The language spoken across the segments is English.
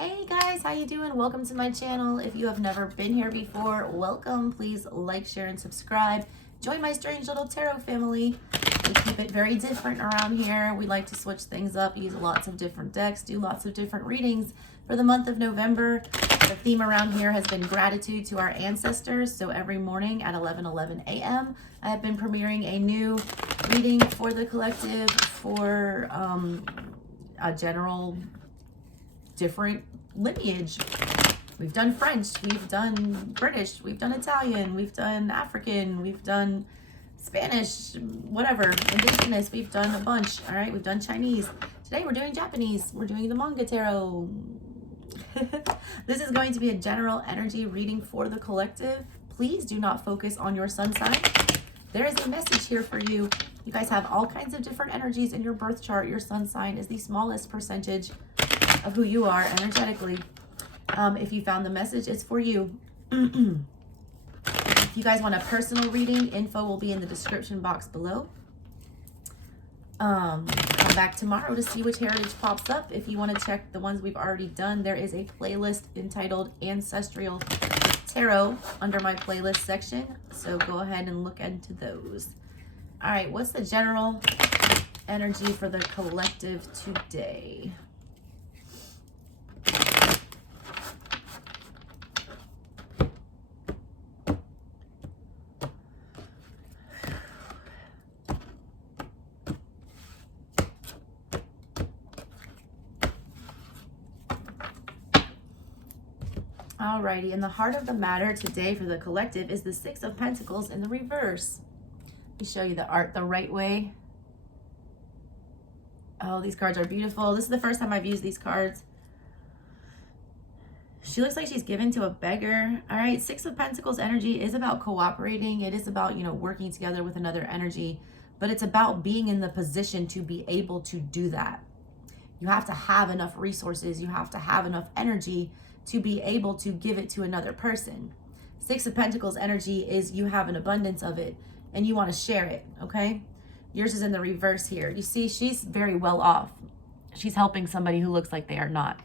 Hey guys, how you doing? Welcome to my channel. If you have never been here before, welcome. Please like, share, and subscribe. Join my strange little tarot family. We keep it very different around here. We like to switch things up, use lots of different decks, do lots of different readings. For the month of November, the theme around here has been gratitude to our ancestors. So every morning at 11:11 a.m., I have been premiering a new reading for the collective for a general different lineage. We've done French, we've done British, we've done Italian, we've done African, we've done Spanish, whatever, indigenous, we've done a bunch. All right, we've done Chinese. Today we're doing Japanese. We're doing the manga tarot. This is going to be a general energy reading for the collective. Please do not focus on your sun sign. There is a message here for you. You guys have all kinds of different energies in your birth chart. Your sun sign is the smallest percentage of who you are energetically. If you found the message, it's for you. If you guys want a personal reading, info will be in the description box below. Come back tomorrow to see which heritage pops up. If you want to check the ones we've already done, there is a playlist entitled Ancestral Tarot under my playlist section. So go ahead and look into those. All right, what's the general energy for the collective today? Alrighty, and the heart of the matter today for the collective is the Six of Pentacles in the reverse. Let me show you the art the right way. Oh, these cards are beautiful. This is the first time I've used these cards. She looks like she's given to a beggar. All right, Six of Pentacles energy is about cooperating. It is about, working together with another energy, but it's about being in the position to be able to do that. You have to have enough resources. You have to have enough energy to be able to give it to another person. Six of Pentacles energy is you have an abundance of it and you want to share it, okay? Yours is in the reverse here. You see, she's very well off. She's helping somebody who looks like they are not.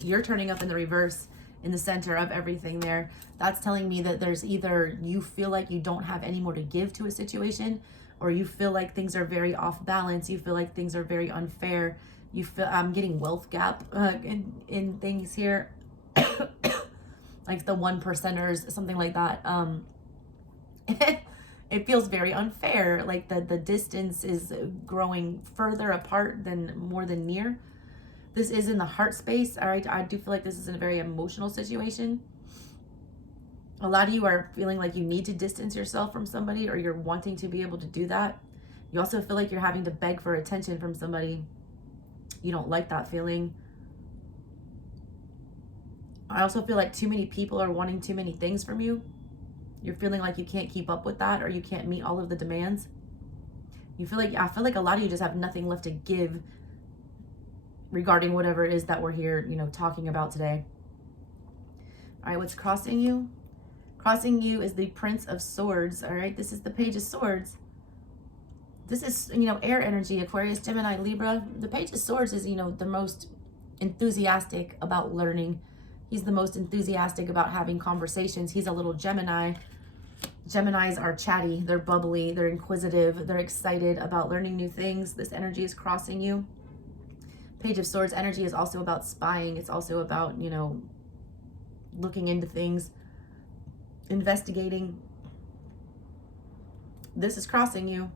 You're turning up in the reverse in the center of everything there. That's telling me that there's either you feel like you don't have any more to give to a situation, or you feel like things are very off balance. You feel like things are very unfair. You feel, I'm getting wealth gap in things here. Like the 1%ers, something like that. It feels very unfair. Like the distance is growing further apart than more than near. This is in the heart space. All right, I do feel like this is a very emotional situation. A lot of you are feeling like you need to distance yourself from somebody, or you're wanting to be able to do that. You also feel like you're having to beg for attention from somebody. You don't like that feeling. I also feel like too many people are wanting too many things from you. You're feeling like you can't keep up with that, or you can't meet all of the demands. I feel like a lot of you just have nothing left to give regarding whatever it is that we're here, talking about today. All right, what's crossing you? Crossing you is the Prince of Swords. All right, this is the Page of Swords. This is, air energy, Aquarius, Gemini, Libra. The Page of Swords is, the most enthusiastic about learning. He's the most enthusiastic about having conversations. He's a little Gemini. Geminis are chatty, they're bubbly, they're inquisitive, they're excited about learning new things. This energy is crossing you. Page of Swords energy is also about spying. It's also about, looking into things, investigating. This is crossing you.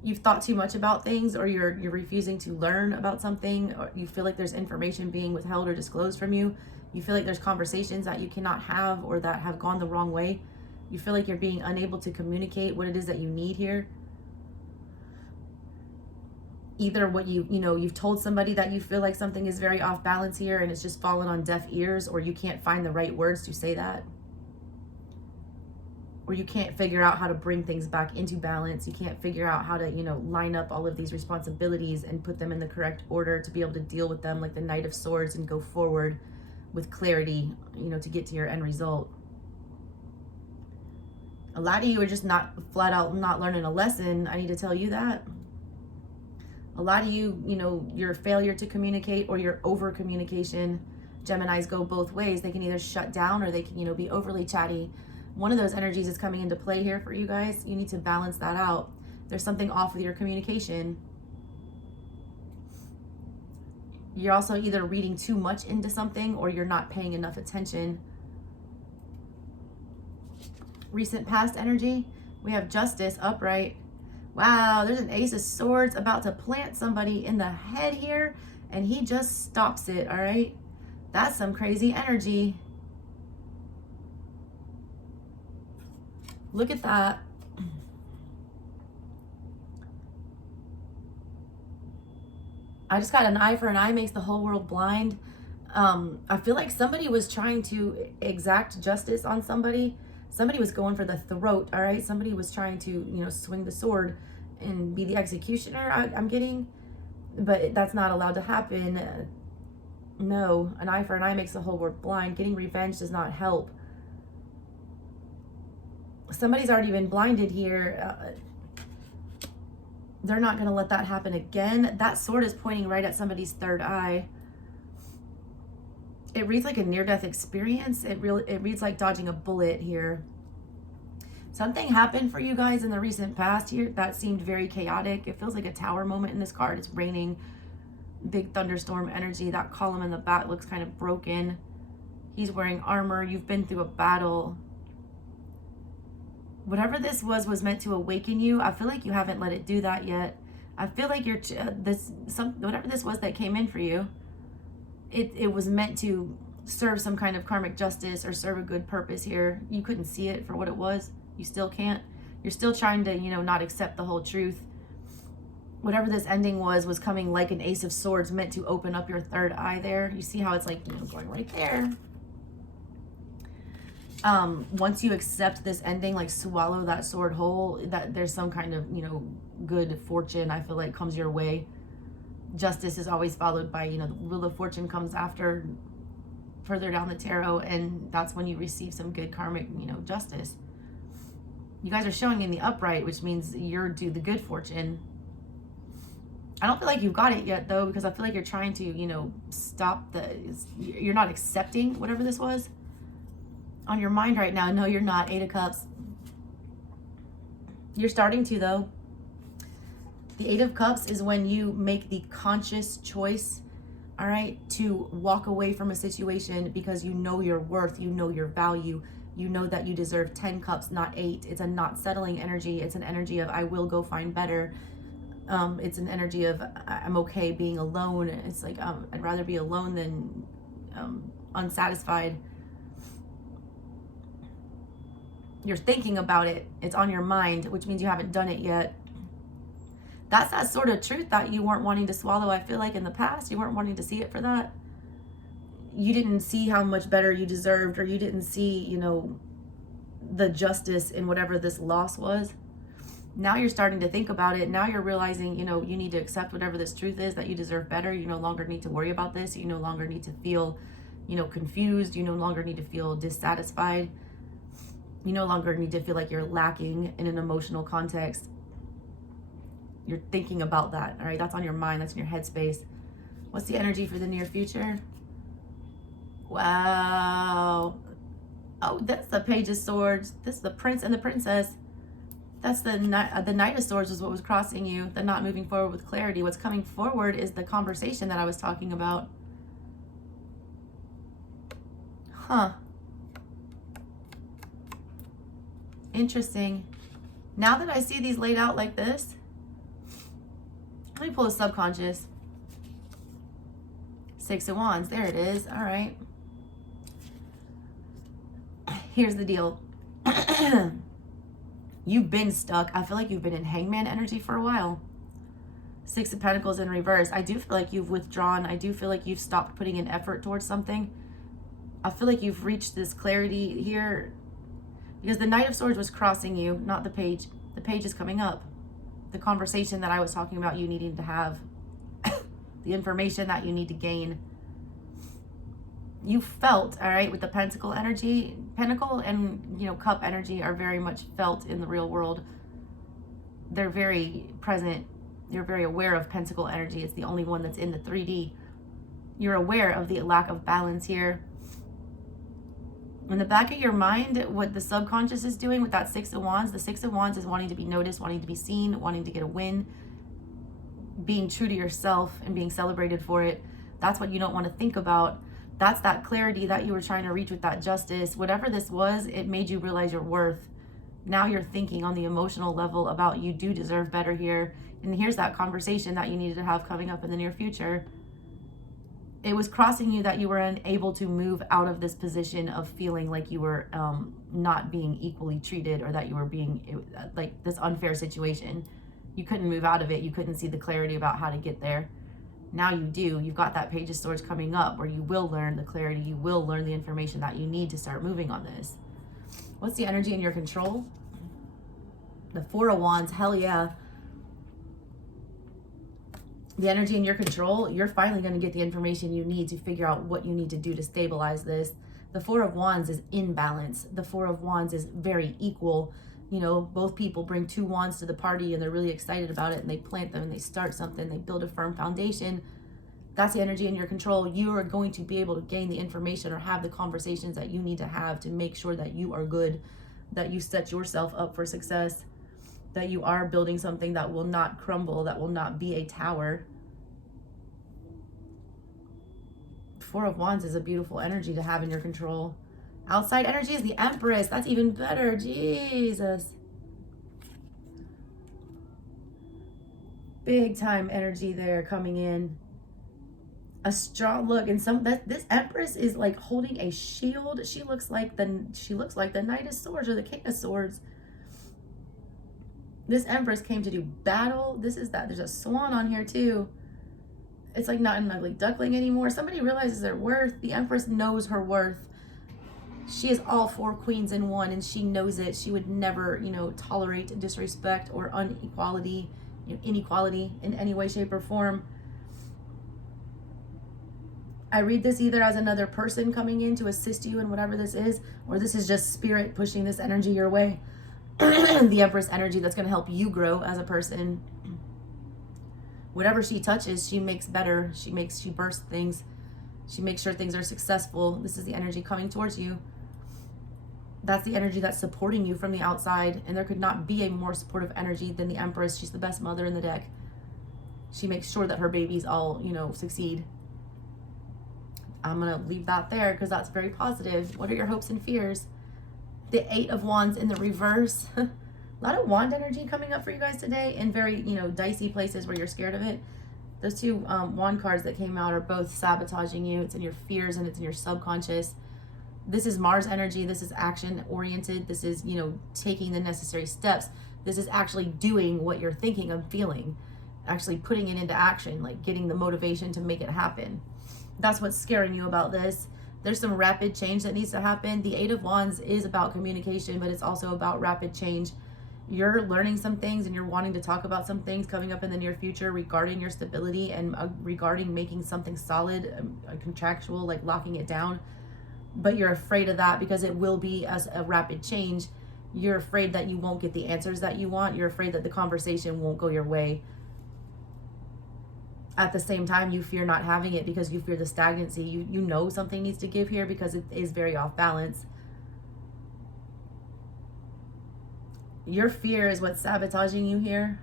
You've thought too much about things, or you're refusing to learn about something, or you feel like there's information being withheld or disclosed from you. You feel like there's conversations that you cannot have, or that have gone the wrong way. You feel like you're being unable to communicate what it is that you need here. Either what you've told somebody that you feel like something is very off balance here and it's just fallen on deaf ears, or you can't find the right words to say that. Or you can't figure out how to bring things back into balance. You can't figure out how to, line up all of these responsibilities and put them in the correct order to be able to deal with them like the Knight of Swords and go forward with clarity, to get to your end result. A lot of you are just not flat out not learning a lesson. I need to tell you that. A lot of you, you know, your failure to communicate or your over communication. Geminis go both ways. They can either shut down or they can, you know, be overly chatty. One of those energies is coming into play here for you guys. You need to balance that out. There's something off with your communication. You're also either reading too much into something or you're not paying enough attention. Recent past energy, we have Justice upright. Wow, there's an Ace of Swords about to plant somebody in the head here, and he just stops it, all right? That's some crazy energy. Look at that. I just got an eye for an eye makes the whole world blind. I feel like somebody was trying to exact justice on somebody. Somebody was going for the throat, all right? Somebody was trying to, you know, swing the sword and be the executioner, I'm getting. But that's not allowed to happen. No, an eye for an eye makes the whole world blind. Getting revenge does not help. Somebody's already been blinded here. They're not going to let that happen again. That sword is pointing right at somebody's third eye. It reads like a near-death experience. It reads like dodging a bullet here. Something happened for you guys in the recent past here that seemed very chaotic. It feels like a tower moment in this card. It's raining, big thunderstorm energy. That column in the back looks kind of broken. He's wearing armor. You've been through a battle. Whatever this was meant to awaken you. I feel like you haven't let it do that yet. I feel like you're whatever this was that came in for you. It was meant to serve some kind of karmic justice or serve a good purpose here. You couldn't see it for what it was. You still can't. You're still trying to, you know, not accept the whole truth. Whatever this ending was coming like an Ace of Swords, meant to open up your third eye there. You see how it's like, you know, going right there. Once you accept this ending, like swallow that sword whole, that there's some kind of, you know, good fortune, I feel like, comes your way. Justice is always followed by, you know, the Wheel of Fortune comes after, further down the tarot, and that's when you receive some good karmic, you know, justice. You guys are showing in the upright, which means you're due the good fortune. I don't feel like you've got it yet, though, because I feel like you're trying to, you know, stop you're not accepting whatever this was on your mind right now. No, you're not. 8 of Cups. You're starting to, though. The 8 of Cups is when you make the conscious choice, all right, to walk away from a situation because you know your worth, you know your value, you know that you deserve 10 cups, not 8. It's a not settling energy. It's an energy of I will go find better. It's an energy of I'm okay being alone. It's like I'd rather be alone than unsatisfied. You're thinking about it. It's on your mind, which means you haven't done it yet. That's that sort of truth that you weren't wanting to swallow, I feel like, in the past. You weren't wanting to see it for that. You didn't see how much better you deserved, or you didn't see, you know, the justice in whatever this loss was. Now you're starting to think about it. Now you're realizing, you know, you need to accept whatever this truth is, that you deserve better. You no longer need to worry about this. You no longer need to feel, you know, confused. You no longer need to feel dissatisfied. You no longer need to feel like you're lacking in an emotional context. You're thinking about that, all right? That's on your mind. That's in your headspace. What's the energy for the near future? Wow. Oh, that's the Page of Swords. This is the Prince and the Princess. That's the Knight of Swords is what was crossing you. The not moving forward with clarity. What's coming forward is the conversation that I was talking about. Huh. Interesting. Now that I see these laid out like this, let me pull a subconscious. 6 of Wands. There it is. All right. Here's the deal. You've been stuck. I feel like you've been in hangman energy for a while. 6 of Pentacles in reverse. I do feel like you've withdrawn. I do feel like you've stopped putting in effort towards something. I feel like you've reached this clarity here because the Knight of Swords was crossing you, not the Page. The Page is coming up. The conversation that I was talking about you needing to have. The information that you need to gain. You felt, all right, with the Pentacle energy. Pentacle and, you know, Cup energy are very much felt in the real world. They're very present. You're very aware of Pentacle energy. It's the only one that's in the 3D. You're aware of the lack of balance here. In the back of your mind, what the subconscious is doing with that Six of Wands, the Six of Wands is wanting to be noticed, wanting to be seen, wanting to get a win, being true to yourself and being celebrated for it. That's what you don't want to think about. That's that clarity that you were trying to reach with that justice. Whatever this was, it made you realize your worth. Now you're thinking on the emotional level about you do deserve better here. And here's that conversation that you needed to have coming up in the near future. It was crossing you that you were unable to move out of this position of feeling like you were not being equally treated, or that you were being like this unfair situation. You couldn't move out of it. You couldn't see the clarity about how to get there. Now you do. You've got that Page of Swords coming up where you will learn the clarity. You will learn the information that you need to start moving on this. What's the energy in your control? The Four of Wands. Hell yeah. The energy in your control, you're finally going to get the information you need to figure out what you need to do to stabilize this. The Four of Wands is in balance. The Four of Wands is very equal. You know, both people bring two wands to the party and they're really excited about it, and they plant them and they start something, they build a firm foundation. That's the energy in your control. You are going to be able to gain the information or have the conversations that you need to have to make sure that you are good, that you set yourself up for success, that you are building something that will not crumble, that will not be a tower. Four of Wands is a beautiful energy to have in your control. Outside energy is the Empress. That's even better. Jesus. Big time energy there coming in. A strong look, and this Empress is like holding a shield. She looks like the Knight of Swords or the King of Swords. This Empress came to do battle. There's a swan on here too. It's like not an ugly duckling anymore. Somebody realizes their worth. The Empress knows her worth. She is all four queens in one, and she knows it. She would never, tolerate disrespect or inequality in any way, shape, or form. I read this either as another person coming in to assist you in whatever this is, or this is just spirit pushing this energy your way. The Empress energy that's going to help you grow as a person. Whatever she touches, she makes better. She bursts things. She makes sure things are successful. This is the energy coming towards you. That's the energy that's supporting you from the outside. And there could not be a more supportive energy than the Empress. She's the best mother in the deck. She makes sure that her babies all, succeed. I'm going to leave that there because that's very positive. What are your hopes and fears? The Eight of Wands in the reverse. A lot of wand energy coming up for you guys today in very, dicey places where you're scared of it. Those two wand cards that came out are both sabotaging you. It's in your fears and it's in your subconscious. This is Mars energy. This is action oriented. This is, taking the necessary steps. This is actually doing what you're thinking and feeling, actually putting it into action, like getting the motivation to make it happen. That's what's scaring you about this. There's some rapid change that needs to happen. The Eight of Wands is about communication, but it's also about rapid change. You're learning some things and you're wanting to talk about some things coming up in the near future regarding your stability and regarding making something solid, contractual, like locking it down. But you're afraid of that because it will be as a rapid change. You're afraid that you won't get the answers that you want. You're afraid that the conversation won't go your way. At the same time, you fear not having it because you fear the stagnancy. You know something needs to give here because it is very off balance. Your fear is what's sabotaging you here.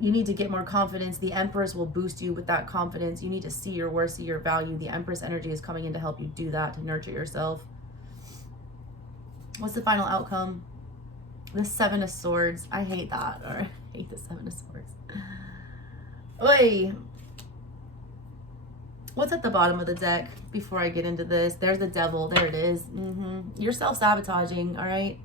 You need to get more confidence. The Empress will boost you with that confidence. You need to see your worth, see your value. The Empress energy is coming in to help you do that, to nurture yourself. What's the final outcome? The Seven of Swords. I hate that. Or I hate the Seven of Swords. Oy. What's at the bottom of the deck before I get into this? There's the Devil. There it is. You're self-sabotaging, all right?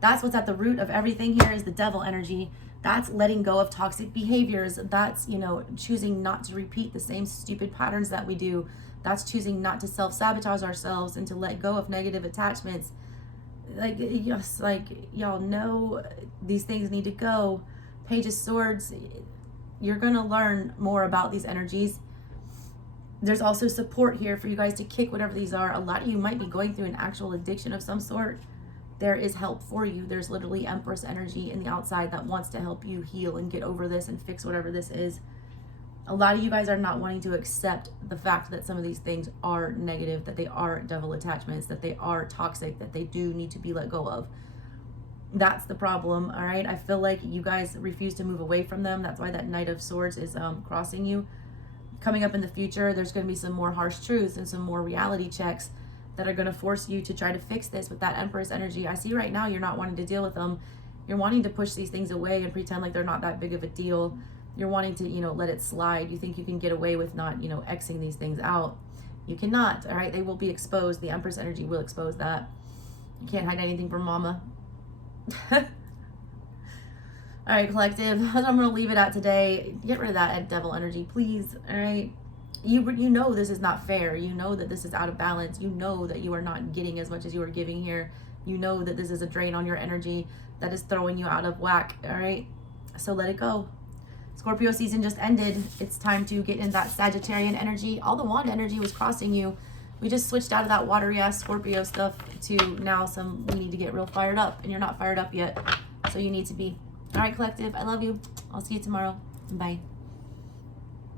That's what's at the root of everything here is the Devil energy. That's letting go of toxic behaviors. That's, choosing not to repeat the same stupid patterns that we do. That's choosing not to self-sabotage ourselves and to let go of negative attachments. Y'all know these things need to go. Page of Swords, you're going to learn more about these energies. There's also support here for you guys to kick whatever these are. A lot of you might be going through an actual addiction of some sort. there is help for you. There's literally Empress energy in the outside that wants to help you heal and get over this and fix whatever this is. A lot of you guys are not wanting to accept the fact that some of these things are negative, that they are devil attachments, that they are toxic, that they do need to be let go of. That's the problem, all right? I feel like you guys refuse to move away from them. That's why that Knight of Swords is crossing you. Coming up in the future, there's going to be some more harsh truths and some more reality checks that are going to force you to try to fix this with that Empress energy. I see right now you're not wanting to deal with them. You're wanting to push these things away and pretend like they're not that big of a deal. You're wanting to, let it slide. You think you can get away with not, Xing these things out. You cannot, all right? They will be exposed. The Empress energy will expose that. You can't hide anything from mama. All right, collective, I'm going to leave it at today. Get rid of that devil energy, please, all right? You know this is not fair. You know that this is out of balance. You know that you are not getting as much as you are giving here. You know that this is a drain on your energy that is throwing you out of whack, all right? So let it go. Scorpio season just ended. It's time to get in that Sagittarian energy. All the wand energy was crossing you. We just switched out of that watery ass Scorpio stuff to now we need to get real fired up, and you're not fired up yet. So you need to be. All right, collective, I love you. I'll see you tomorrow. Bye.